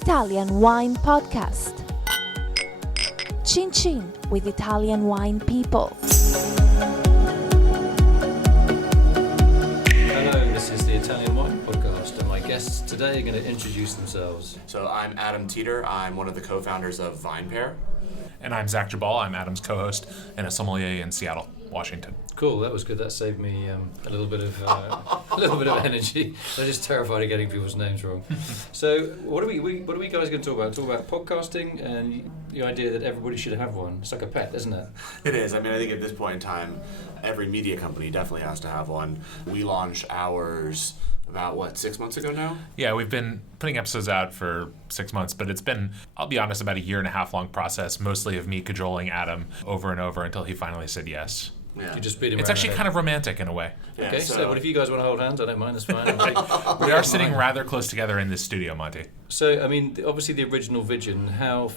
Italian Wine Podcast. Chin Chin with Italian wine people. Hello, this is the Italian Wine Podcast, and my guests today are going to introduce themselves. So I'm Adam Teeter. I'm one of the co-founders of VinePair. And I'm Zach Geballe. I'm Adam's co-host and a sommelier in Seattle, Washington. Cool, that was good. That saved me a little bit of energy. I'm just terrified of getting people's names wrong. So, what are we guys going to talk about? Talk about podcasting and the idea that everybody should have one. It's like a pet, isn't it? It is. I mean, I think at this point in time, every media company definitely has to have one. We launched ours about, 6 months ago now? Yeah, we've been putting episodes out for 6 months, but it's been, I'll be honest, about a 1.5 year long process, mostly of me cajoling Adam over and over until he finally said yes. Yeah. You just beat him. It's actually kind of romantic in a way. Yeah, okay, so what if you guys want to hold hands? I don't mind, that's fine. We are sitting rather close together in this studio, Monty. So, I mean, obviously the original vision, how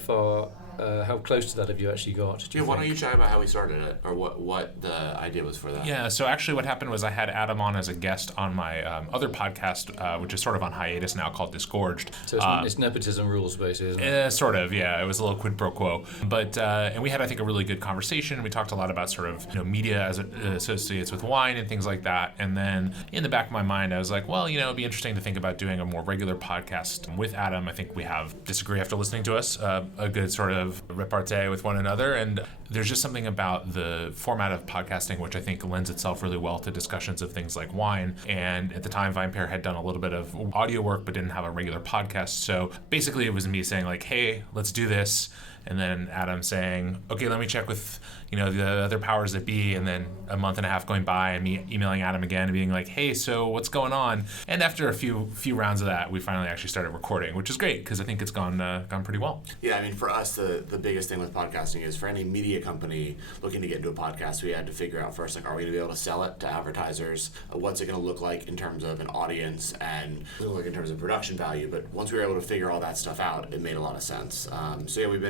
close to that have you actually got? Why don't you chat about how we started it, or what the idea was for that? Yeah, so actually what happened was I had Adam on as a guest on my other podcast, which is sort of on hiatus now, called Disgorged. So it's nepotism rules, basically, isn't it? Sort of, yeah. It was a little quid pro quo. But, and we had, I think, a really good conversation. We talked a lot about sort of, media as it associates with wine and things like that. And then in the back of my mind, I was like, well, it'd be interesting to think about doing a more regular podcast with Adam. I think we have disagree after listening to us, a good sort of repartee with one another, and there's just something about the format of podcasting which I think lends itself really well to discussions of things like wine. And at the time, VinePair had done a little bit of audio work but didn't have a regular podcast, so basically it was me saying like, hey, let's do this, and then Adam saying, okay, let me check with the other powers that be, and then a 1.5 months going by and me emailing Adam again and being like, hey, so what's going on? And after a few rounds of that, we finally actually started recording, which is great because I think it's gone pretty well. Yeah, I mean, for us, the biggest thing with podcasting is for any media company looking to get into a podcast, we had to figure out first, like, are we going to be able to sell it to advertisers? What's it going to look like in terms of an audience and in terms of production value? But once we were able to figure all that stuff out, it made a lot of sense. So yeah, we've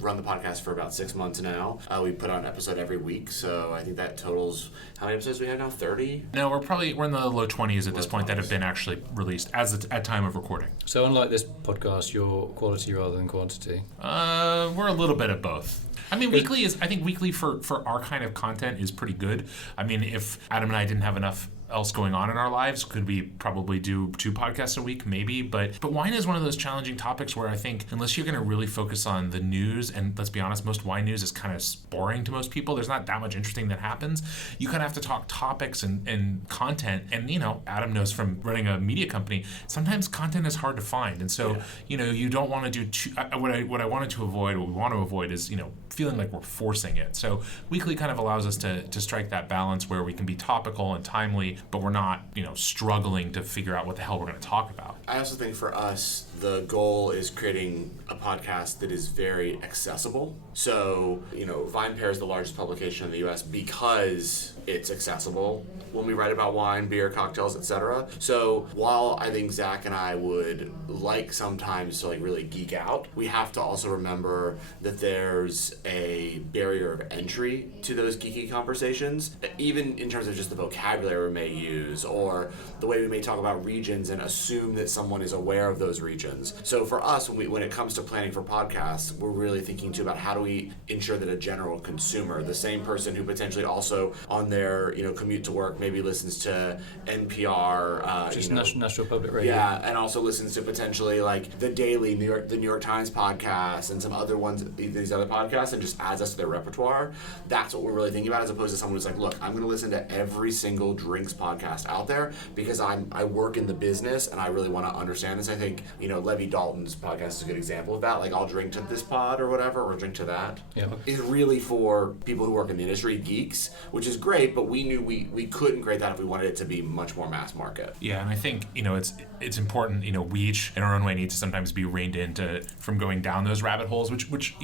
run the podcast for about 6 months now. We put out an episode every week, so I think that totals, how many episodes we have now? 30? No, we're in the low 20s at this point that have been actually released at time of recording. So unlike this podcast, you're quality rather than quantity? We're a little bit of both. I mean, weekly for our kind of content is pretty good. I mean, if Adam and I didn't have enough else going on in our lives, could we probably do 2 podcasts a week? Maybe, but wine is one of those challenging topics where I think unless you're going to really focus on the news, and let's be honest, most wine news is kind of boring to most people. There's not that much interesting that happens. You kind of have to talk topics and content, and Adam knows from running a media company, sometimes content is hard to find, and so you don't want to do too, what we want to avoid is feeling like we're forcing it. So weekly kind of allows us to strike that balance where we can be topical and timely, but we're not, struggling to figure out what the hell we're going to talk about. I also think for us, the goal is creating a podcast that is very accessible. So, VinePair is the largest publication in the U.S. because it's accessible when we write about wine, beer, cocktails, etc. So while I think Zach and I would like sometimes to really geek out, we have to also remember that there's a barrier of entry to those geeky conversations, even in terms of just the vocabulary we may use or the way we may talk about regions and assume that someone is aware of those regions. So for us, when it comes to planning for podcasts, we're really thinking too about how do we ensure that a general consumer, the same person who potentially also on their commute to work maybe listens to NPR, just National Public Radio, yeah, and also listens to potentially the Daily the New York Times podcast and some other ones, these other podcasts, and just adds us to their repertoire. That's what we're really thinking about, as opposed to someone who's like, look, I'm going to listen to every single drinks podcast out there because I work in the business and I really want to understand this. I think Levy Dalton's podcast is a good example of that. I'll drink to this pod or whatever, or drink to that. Yeah, it's really for people who work in the industry, geeks, which is great. But we knew we couldn't create that if we wanted it to be much more mass market. Yeah, and I think it's important. We each in our own way need to sometimes be reined in from going down those rabbit holes, which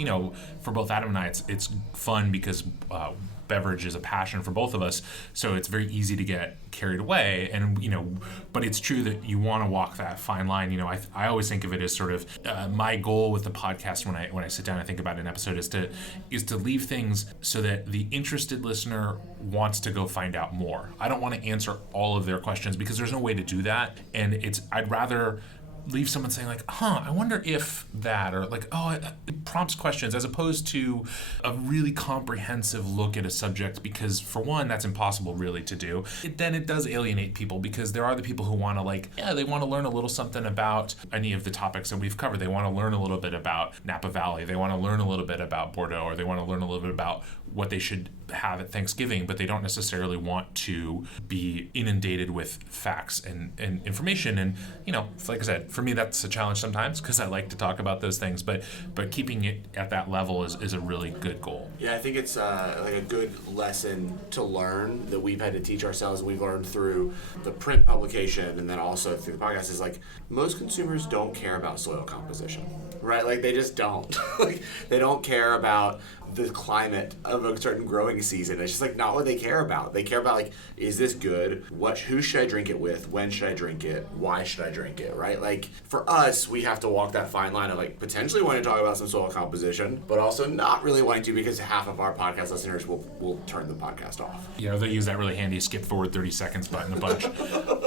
for both Adam and I, it's fun because beverage is a passion for both of us, so it's very easy to get carried away. And but it's true that you want to walk that fine line. I always think of it as sort of my goal with the podcast when I sit down and think about an episode is to leave things so that the interested listener wants to go find out more. I don't want to answer all of their questions because there's no way to do that, and I'd rather leave someone saying like, I wonder if that, or like, it prompts questions, as opposed to a really comprehensive look at a subject, because for one, that's impossible really to do. Then it does alienate people, because there are the people who want to they want to learn a little something about any of the topics that we've covered. They want to learn a little bit about Napa Valley. They want to learn a little bit about Bordeaux, or they want to learn a little bit about what they should have at Thanksgiving, but they don't necessarily want to be inundated with facts and information. And, like I said, for me, that's a challenge sometimes, because I like to talk about those things, but keeping it at that level is a really good goal. Yeah, I think it's like a good lesson to learn that we've had to teach ourselves. We've learned through the print publication and then also through the podcast is like, most consumers don't care about soil composition, right? Like, they just don't. Like, they don't care about the climate of a certain growing season. It's just like not what they care about. They care about like, is this good? Who should I drink it with? When should I drink it? Why should I drink it? Right? Like, for us, we have to walk that fine line of like potentially wanting to talk about some soil composition, but also not really wanting to, because half of our podcast listeners will turn the podcast off. They use that really handy skip forward 30 seconds button a bunch.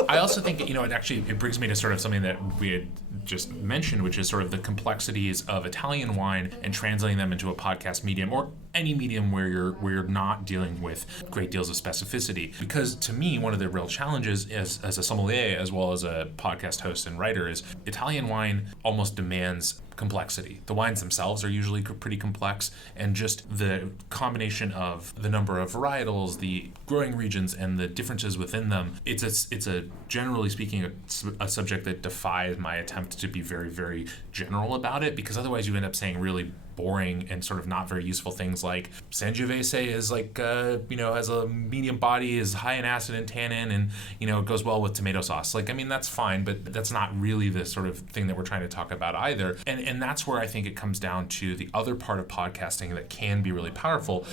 I also think it brings me to sort of something that we had just mentioned, which is sort of the complexities of Italian wine and translating them into a podcast medium, or any medium where you're not dealing with great deals of specificity. Because to me, one of the real challenges as a sommelier, as well as a podcast host and writer, is Italian wine almost demands complexity. The wines themselves are usually pretty complex, and just the combination of the number of varietals, the growing regions, and the differences within them, it's a generally speaking a subject that defies my attempt to be very, very general about it, because otherwise you end up saying really boring and sort of not very useful things like Sangiovese is like has a medium body, is high in acid and tannin, and it goes well with tomato sauce. Like, I mean, that's fine, but that's not really the sort of thing that we're trying to talk about either. And that's where I think it comes down to the other part of podcasting that can be really powerful,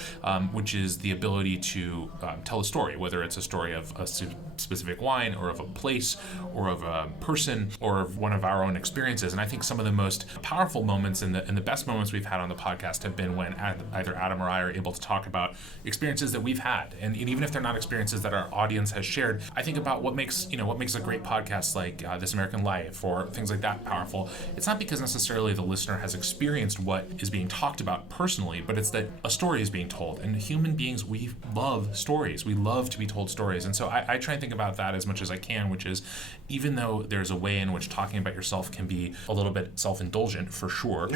which is the ability to tell a story, whether it's a story of a specific wine, or of a place, or of a person, or of one of our own experiences. And I think some of the most powerful moments and the best moments we've had on the podcast have been when either Adam or I are able to talk about experiences that we've had, and even if they're not experiences that our audience has shared, I think about what makes a great podcast like This American Life or things like that powerful. It's not because necessarily the listener has experienced what is being talked about personally, but it's that a story is being told, and human beings, we love stories. We love to be told stories, and so I try and think about that as much as I can, which is, even though there's a way in which talking about yourself can be a little bit self-indulgent for sure,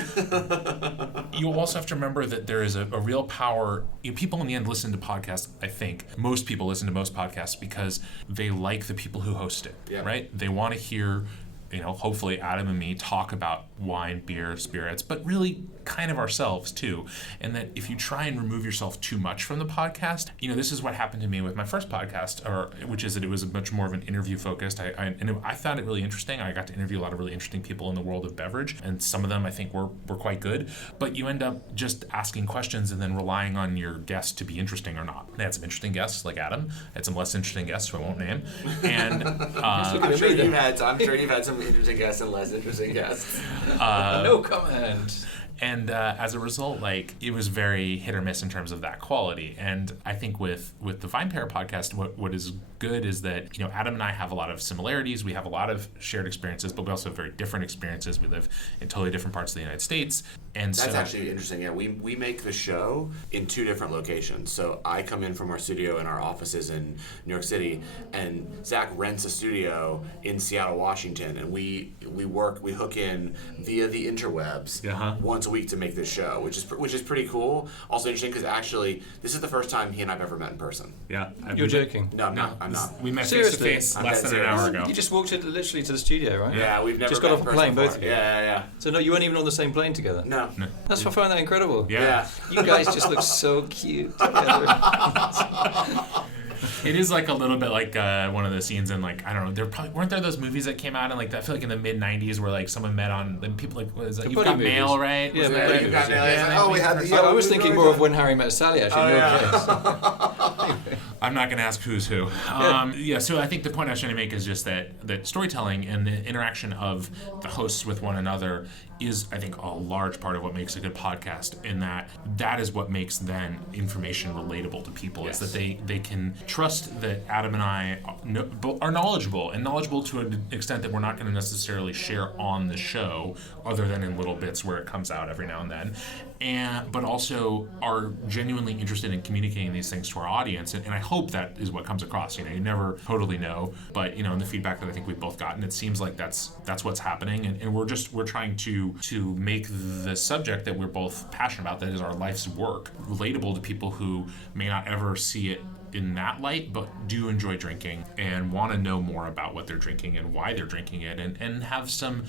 you also have to remember that there is a real power. People in the end listen to podcasts, I think. Most people listen to most podcasts because they like the people who host it, right? They want to hear, hopefully Adam and me talk about wine, beer, spirits, but really kind of ourselves too. And that if you try and remove yourself too much from the podcast, this is what happened to me with my first podcast, which is that it was much more of an interview focused. I found it really interesting. I got to interview a lot of really interesting people in the world of beverage, and some of them I think were quite good, but you end up just asking questions and then relying on your guest to be interesting or not. I had some interesting guests like Adam. I had some less interesting guests who I won't name. And I'm sure you've had some interesting guests and less interesting guests. No comment. And as a result, it was very hit or miss in terms of that quality. And I think with the VinePair podcast, what is good is that Adam and I have a lot of similarities. We have a lot of shared experiences, but we also have very different experiences. We live in totally different parts of the United States. And that's actually interesting. Yeah, we make the show in 2 different locations. So I come in from our studio in our offices in New York City, and Zach rents a studio in Seattle, Washington, and we hook in via the interwebs once a week to make this show, which is pretty cool. Also interesting because actually this is the first time he and I've ever met in person. Yeah, you're joking. No, I'm not. We met face to face less than an hour ago. You just walked literally to the studio, right? Yeah, we've never just got off a plane, both of you. Yeah. So no, you weren't even on the same plane together. No. That's why I find that incredible. Yeah. You guys just look so cute together. It is like a little bit like one of the scenes in I don't know. Weren't there those movies that came out in I feel like in the mid '90s where someone met on people You've Got movies. Mail, right? Yeah, You've Got Mail. I was thinking more of When Harry Met Sally actually. Oh, yeah. I I'm not going to ask who's who. So I think the point I was trying to make is just that storytelling and the interaction of the hosts with one another is, I think, a large part of what makes a good podcast, in that is what makes then information relatable to people. Yes. Is that they can trust that Adam and I are knowledgeable to an extent that we're not going to necessarily share on the show, other than in little bits where it comes out every now and then, but also are genuinely interested in communicating these things to our audience, and I hope that is what comes across. You never totally know, but in the feedback that I think we've both gotten, it seems like that's what's happening, and we're trying to make the subject that we're both passionate about, that is our life's work, relatable to people who may not ever see it in that light, but do enjoy drinking and want to know more about what they're drinking and why they're drinking it, and have some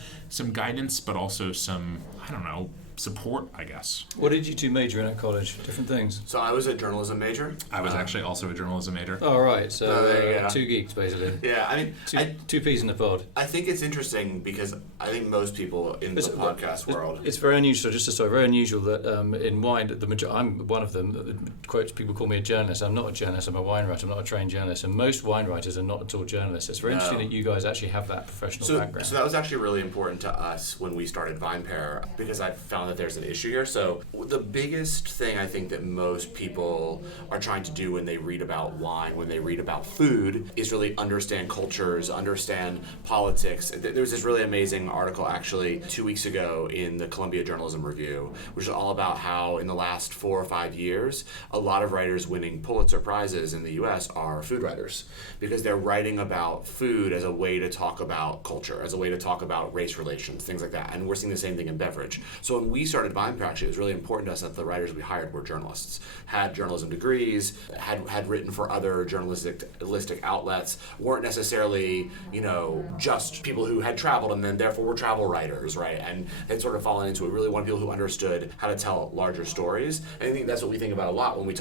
guidance, but also some, I don't know, support, I guess. What did you two major in at college? Different things? So I was a journalism major. I was actually also a journalism major. Oh, right. So two geeks, basically. Yeah, I mean... Two peas in the pod. I think it's interesting because I think most people in the podcast world... It's very unusual, very unusual that in wine, I'm one of them, quotes, people call me a journalist. I'm not a journalist, I'm a wine writer, I'm not a trained journalist. And most wine writers are not at all journalists. It's very interesting that you guys actually have that professional background. So that was actually really important to us when we started VinePair, because I found that there's an issue here. So the biggest thing I think that most people are trying to do when they read about wine, when they read about food, is really understand cultures, understand politics. There was this really amazing article actually 2 weeks ago in the Columbia Journalism Review, which is all about how in the last 4 or 5 years, a lot of writers winning Pulitzer Prizes in the US are food writers, because they're writing about food as a way to talk about culture, as a way to talk about race relations, things like that. And we're seeing the same thing in beverage. So when we started VinePair, actually, it was really important to us that the writers we hired were journalists, had journalism degrees, had written for other journalistic outlets, weren't necessarily, just people who had traveled and then therefore were travel writers, right? And had sort of fallen into it. Really wanted people who understood how to tell larger stories. And I think that's what we think about a lot when we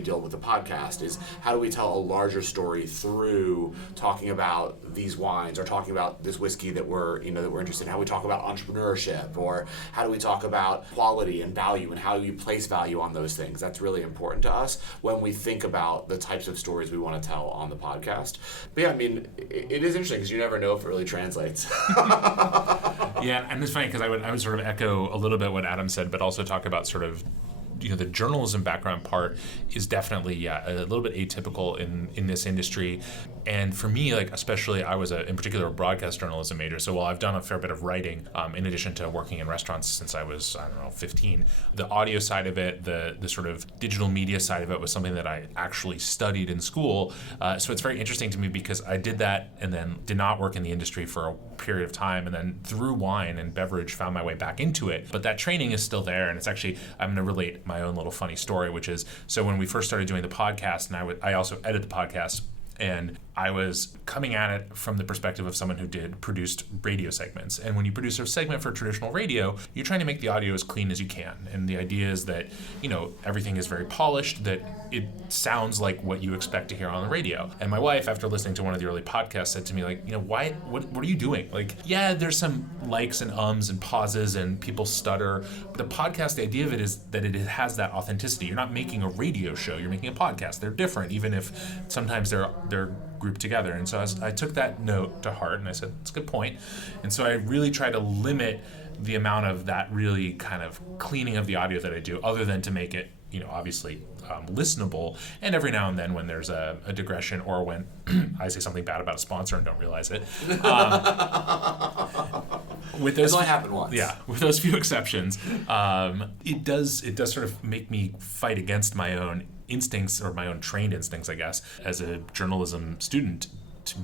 deal with the podcast, is how do we tell a larger story through talking about these wines, or talking about this whiskey that we're interested in, how we talk about entrepreneurship, or how do we talk about quality and value, and how do you place value on those things. That's really important to us when we think about the types of stories we want to tell on the podcast. But yeah, I mean, it is interesting because you never know if it really translates. Yeah, and it's funny because I would sort of echo a little bit what Adam said, but also talk about sort of the journalism background part is definitely a little bit atypical in this industry. And for me, especially, I was in particular a broadcast journalism major. So while I've done a fair bit of writing, in addition to working in restaurants since I was, 15, the audio side of it, the sort of digital media side of it was something that I actually studied in school. So it's very interesting to me because I did that and then did not work in the industry for a period of time, and then through wine and beverage found my way back into it. But that training is still there, and it's actually, I'm going to relate my own little funny story, which is, so when we first started doing the podcast, and I also edit the podcast, and I was coming at it from the perspective of someone who produced radio segments. And when you produce a segment for traditional radio, you're trying to make the audio as clean as you can. And the idea is that, everything is very polished, that it sounds like what you expect to hear on the radio. And my wife, after listening to one of the early podcasts, said to me, what are you doing? Yeah, there's some likes and ums and pauses and people stutter. The podcast, the idea of it is that it has that authenticity. You're not making a radio show, you're making a podcast. They're different, even if sometimes they're grouped together. And so I took that note to heart, and I said, it's a good point. And so I really try to limit the amount of that really kind of cleaning of the audio that I do, other than to make it, obviously listenable. And every now and then when there's a digression, or when I say something bad about a sponsor and don't realize it. With those, it's only happened once. Yeah, with those few exceptions, it does sort of make me fight against my own instincts, or my own trained instincts, I guess, as a journalism student.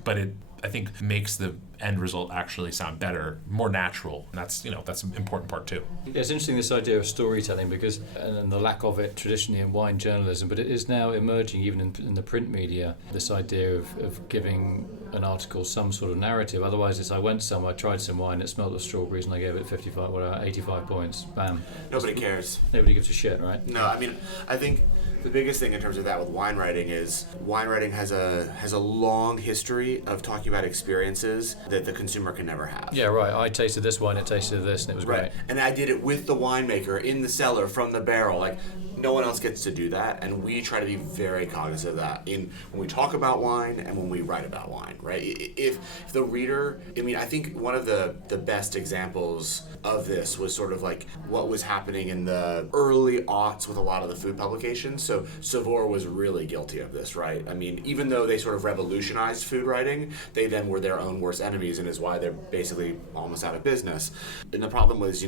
But it, I think, makes the end result actually sound better, more natural. And that's an important part too. Yeah, it's interesting, this idea of storytelling, because and the lack of it traditionally in wine journalism, but it is now emerging even in the print media, this idea of giving an article some sort of narrative. Otherwise it's, I went somewhere, I tried some wine, it smelled of strawberries, and I gave it 85 points. Bam. Nobody cares. Nobody gives a shit, right? No, I mean, I think the biggest thing in terms of that with wine writing is wine writing has a long history of talking about experiences that the consumer can never have. Yeah, right. I tasted this wine, it tasted this, and it was great. And I did it with the winemaker in the cellar from the barrel. no one else gets to do that, and we try to be very cognizant of that when we talk about wine and when we write about wine, right? If the reader, I mean, I think one of the best examples of this was sort of like what was happening in the early aughts with a lot of the food publications. So Savor was really guilty of this, right? I mean, even though they sort of revolutionized food writing, they then were their own worst enemies, and is why they're basically almost out of business. And the problem was,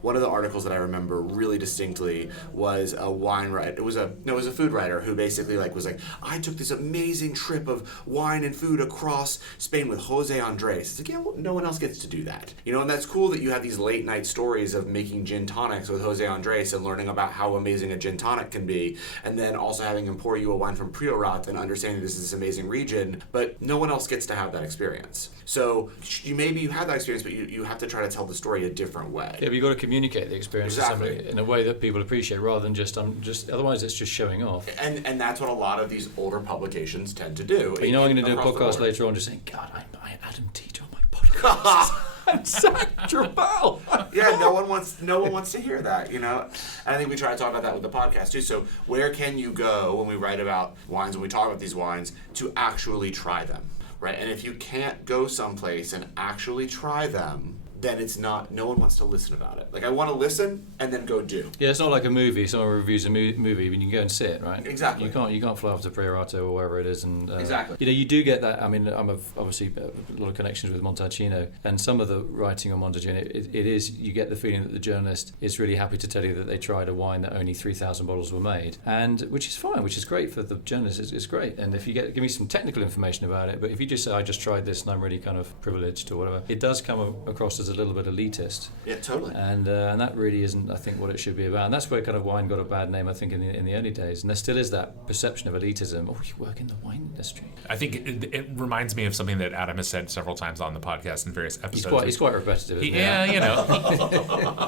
one of the articles that I remember really distinctly was a wine writer. It was a food writer who basically was like, I took this amazing trip of wine and food across Spain with Jose Andres. It's like, yeah, well, no one else gets to do that. And that's cool that you have these late night stories of making gin tonics with Jose Andres and learning about how amazing a gin tonic can be, and then also having him pour you a wine from Priorat and understanding this is this amazing region, but no one else gets to have that experience. So you have that experience, but you have to try to tell the story a different way. Yeah, but you've got to communicate the experience to somebody in a way that people appreciate, rather than just otherwise it's just showing off. And that's what a lot of these older publications tend to do. But I'm going to do a podcast later on just saying, God, I'm Adam Teeter on my podcast. I'm Zach Geballe. Yeah, no one wants to hear that, And I think we try to talk about that with the podcast too. So where can you go when we write about wines, when we talk about these wines, to actually try them, right? And if you can't go someplace and actually try them, then no one wants to listen about it. Like, I want to listen and then go do. Yeah, it's not like a movie. Someone reviews a movie, but you can go and see it, right? Exactly. You can't fly off to Priorato or wherever it is, and exactly. You do get that. I mean, obviously a lot of connections with Montalcino, and some of the writing on Montalcino, it is, you get the feeling that the journalist is really happy to tell you that they tried a wine that only 3,000 bottles were made, and which is fine, which is great for the journalist. It's great, and if you give me some technical information about it, but if you just say I just tried this and I'm really kind of privileged or whatever, it does come across as a little bit elitist. Yeah, totally. And that really isn't, I think, what it should be about. And that's where kind of wine got a bad name, I think, in the early days. And there still is that perception of elitism. Oh, you work in the wine industry. I think it reminds me of something that Adam has said several times on the podcast in various episodes. He's quite repetitive. Yeah,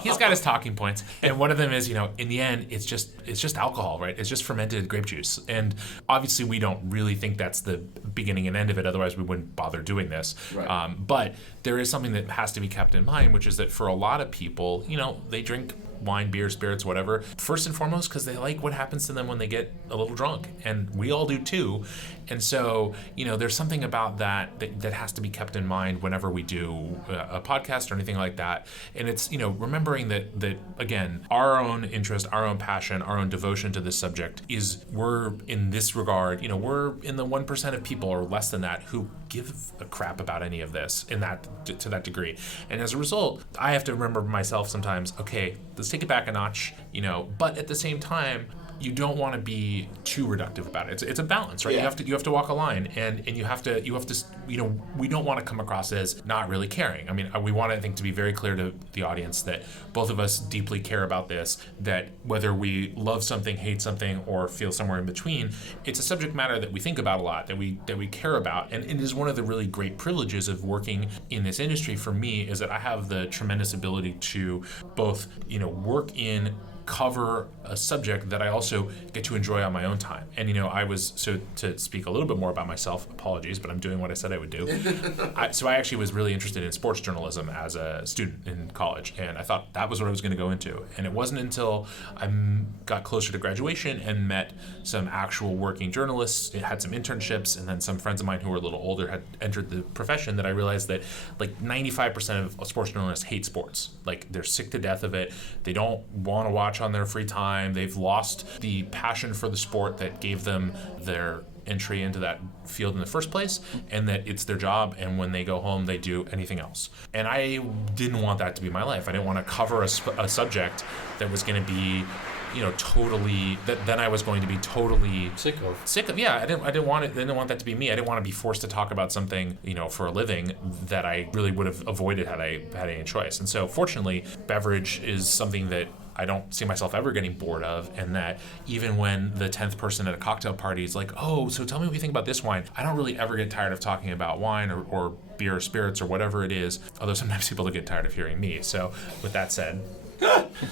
he's got his talking points. And one of them is, in the end, it's just alcohol, right? It's just fermented grape juice. And obviously, we don't really think that's the beginning and end of it. Otherwise, we wouldn't bother doing this. Right. But there is something that has to be kept in mind, which is that for a lot of people, they drink wine, beer, spirits, whatever, first and foremost because they like what happens to them when they get a little drunk, and we all do too. And so, there's something about that has to be kept in mind whenever we do a podcast or anything like that. And it's, remembering that again, our own interest, our own passion, our own devotion to this subject is, we're in this regard, we're in the 1% of people or less than that who give a crap about any of this to that degree. And as a result, I have to remember myself sometimes, okay, let's take it back a notch, but at the same time, you don't want to be too reductive about it. It's a balance, right? Yeah. You have to walk a line, and you have to we don't want to come across as not really caring. I mean, we want, I think, to be very clear to the audience that both of us deeply care about this, that whether we love something, hate something, or feel somewhere in between, it's a subject matter that we think about a lot, that we care about. And it is one of the really great privileges of working in this industry for me, is that I have the tremendous ability to both, work in, cover a subject that I also get to enjoy on my own time. And to speak a little bit more about myself, apologies, but I'm doing what I said I would do. So I actually was really interested in sports journalism as a student in college, and I thought that was what I was going to go into. And it wasn't until I got closer to graduation and met some actual working journalists, had some internships, and then some friends of mine who were a little older had entered the profession, that I realized that 95% of sports journalists hate sports. They're sick to death of it. They don't want to watch on their free time. They've lost the passion for the sport that gave them their entry into that field in the first place, and that it's their job, and when they go home they do anything else. And I didn't want that to be my life. I didn't want to cover a subject that was going to be totally, that then I was going to be totally sick of. Yeah, I didn't want that to be me. I didn't want to be forced to talk about something, for a living, that I really would have avoided had I had any choice. And so fortunately, beverage is something that I don't see myself ever getting bored of, and that even when the 10th person at a cocktail party is like, oh, so tell me what you think about this wine, I don't really ever get tired of talking about wine or beer or spirits or whatever it is, although sometimes people do get tired of hearing me. So with that said,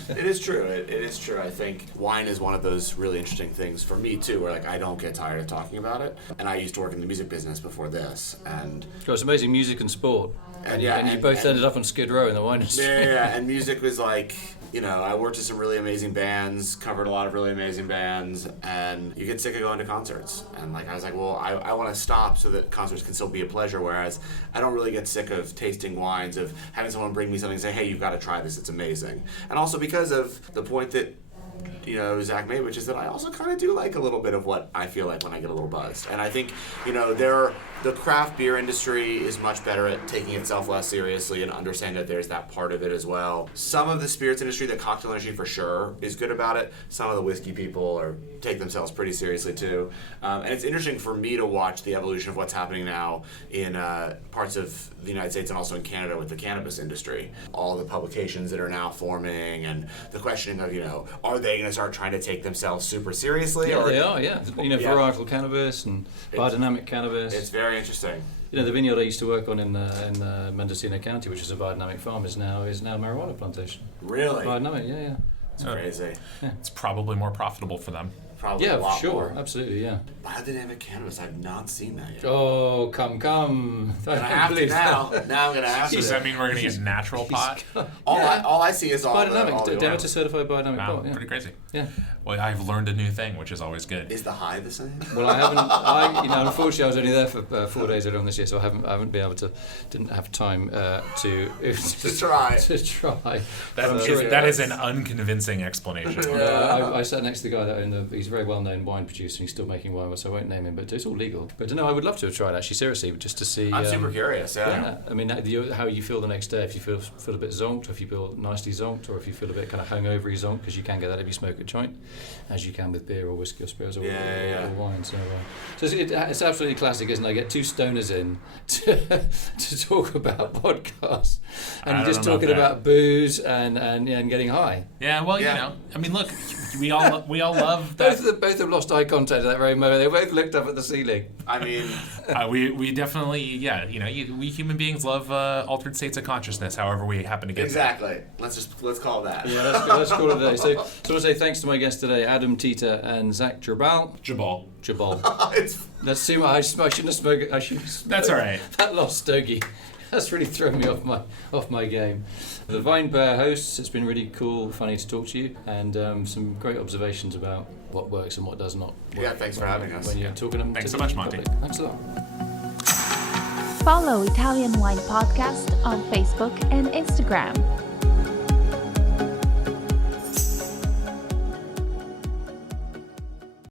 It is true. It is true. I think wine is one of those really interesting things for me too, where I don't get tired of talking about it. And I used to work in the music business before this, and it's amazing, music and sport. And you both ended up on Skid Row in the wine industry. Yeah, and music was I worked with some really amazing bands, covered a lot of really amazing bands, and you get sick of going to concerts. And I was like, well, I want to stop so that concerts can still be a pleasure, whereas I don't really get sick of tasting wines, of having someone bring me something and say, hey, you've got to try this, it's amazing. And also because of the point that Zach made, which is that I also kind of do like a little bit of what I feel like when I get a little buzzed. And I think, the craft beer industry is much better at taking itself less seriously and understand that there's that part of it as well. Some of the spirits industry, the cocktail industry for sure, is good about it. Some of the whiskey people take themselves pretty seriously too. And it's interesting for me to watch the evolution of what's happening now in parts of the United States and also in Canada with the cannabis industry. All the publications that are now forming and the questioning of, are they going to start trying to take themselves super seriously? Yeah, they are, yeah. Varietal cannabis and biodynamic cannabis. It's very interesting. The vineyard I used to work on in Mendocino County, which is a biodynamic farm, is now marijuana plantation. Really? Biodynamic, yeah. It's crazy. Yeah. It's probably more profitable for them. Probably yeah, a lot for sure, more. Absolutely, yeah. Biodynamic cannabis, I've not seen that yet. Oh, come. I'm gonna have to now. Now I'm gonna have to. Does that mean we're gonna get natural pot? All I see is all biodynamic, the Demeter certified biodynamic Wow, pot. Yeah. pretty crazy. Yeah. Well, I've learned a new thing, which is always good. Is the high the same? Well, I haven't. Unfortunately, I was only there for 4 days earlier on this year, so I haven't been able to. Didn't have time to try. To try. That is an unconvincing explanation. I sat next to the guy he's a very well-known wine producer, and he's still making wine, so I won't name him, but it's all legal. But no, I would love to have tried actually, seriously, just to see. I'm super curious. Yeah. I mean, how you feel the next day, if you feel a bit zonked, or if you feel nicely zonked, or if you feel a bit kind of hungover-y zonked, because you can get that if you smoke a joint, as you can with beer or whiskey or spirits or wine. So it's absolutely classic, isn't it? I get two stoners in to talk about podcasts, and you're just talking about booze and getting high. Yeah, well, I mean, look, we all love that. Both have lost eye contact at that very moment. They both looked up at the ceiling. I mean, we definantally, we human beings love altered states of consciousness. However, we happen to get exactly. Let's call it that. Yeah, let's call it a day. So I want to say thanks to my guests today, Adam Teeter and Zach Geballe. Geballe. That's too much. I shouldn't have spoken. That's all right. That lost stogie. That's really thrown me off my game. The VinePair hosts, it's been really cool, funny to talk to you, and some great observations about what works and what does not work. Yeah, thanks for having us. When you're talking Thanks so much, Monty. Thanks a lot. Follow Italian Wine Podcast on Facebook and Instagram.